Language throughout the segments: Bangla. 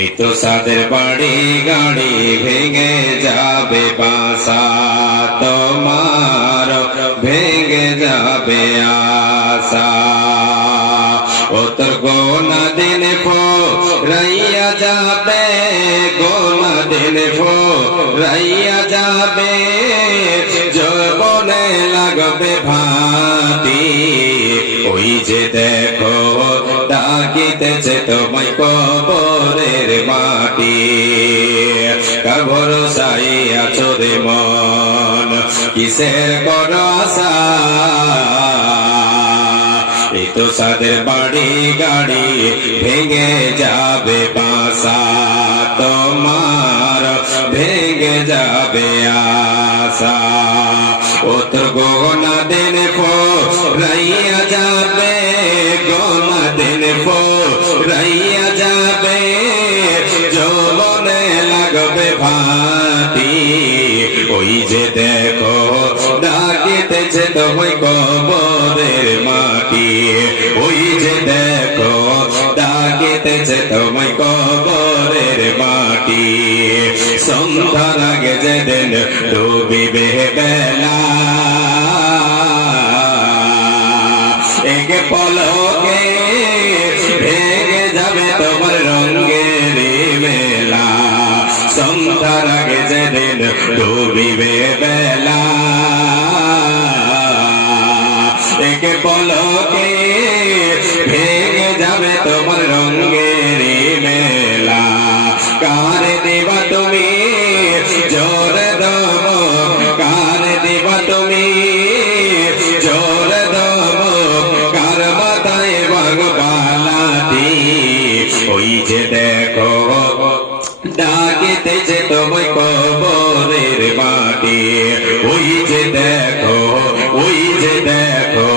এই তো সাদের বাড়ি গাড়ি ভেঙে যাবে বাসা, তোমার ভেঙে যাবে আশা। ও তোর গোনা দিন রাইয়া যাবে, গোনা দিন রাইয়া যাবে, যৌবনে লাগবে ভাতি। ওই যে দেখো ডাকিতেছে তোমায় কবরের মাটি। কার ভরসায় আছো রে মন, কিসের করো আশা? এই তো সাদের বাড়ি গাড়ি ভেঙে যাবে বাসা, তোমার ভেঙে যাবে আশা। ও তোর গোনা দিন রাইয়া যাবে, গোনা দিন রাইয়া যাবে, যৌবনে লাগবে ভাতি। ওই যে দেখো ডাকিতেছে তোমায় কবরের মাটি। ওই যে দেখো ডাকিতেছে তোমায় কবরের মাটি। সন্ধ্যার আগে যেদিন ডুবিবে বেলা, এক পলকে ভেঙে যাবে তোমার রঙের মেলা। সন্ধ্যার আগে যেদিন ডুবিবে বেলা, এক পলকে ভেঙে যাবে তোমার রঙের মেলা। কার দেবা তুমি জোর দম, কার দেবা তুমি জোর দম, কার মাথায় বাগবালাতি। ওই যে দেখো ডাকিতেছে তোমায় কবরের মাটি। ওই যে দেখো, ওই যে দেখো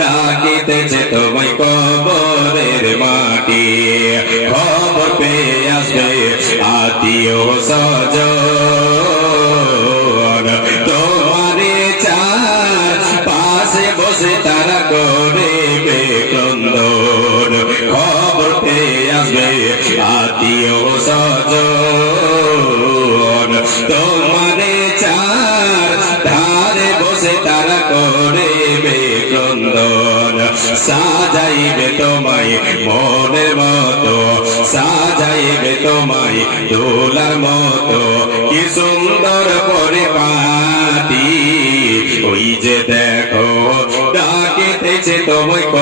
ডাকিতেছে তোমায় কবরের মাটি। খবর পেয়ে আসবে আত্মীয় স্বজন, তোমারে চার পাশে বসে তারা করবে ক্রন্দন। খবর পেয়ে আসবে আত্মীয় স্বজন, তোমারে চার ধারে বসে তারা করবে ক্রন্দন। সাজাইবে তোমায় মনের মতো, সাজাইবে তোমায় দোলার মতো, কি সুন্দর পরিপাটি। ওই যে দেখো ডাকিতেছে তোমায়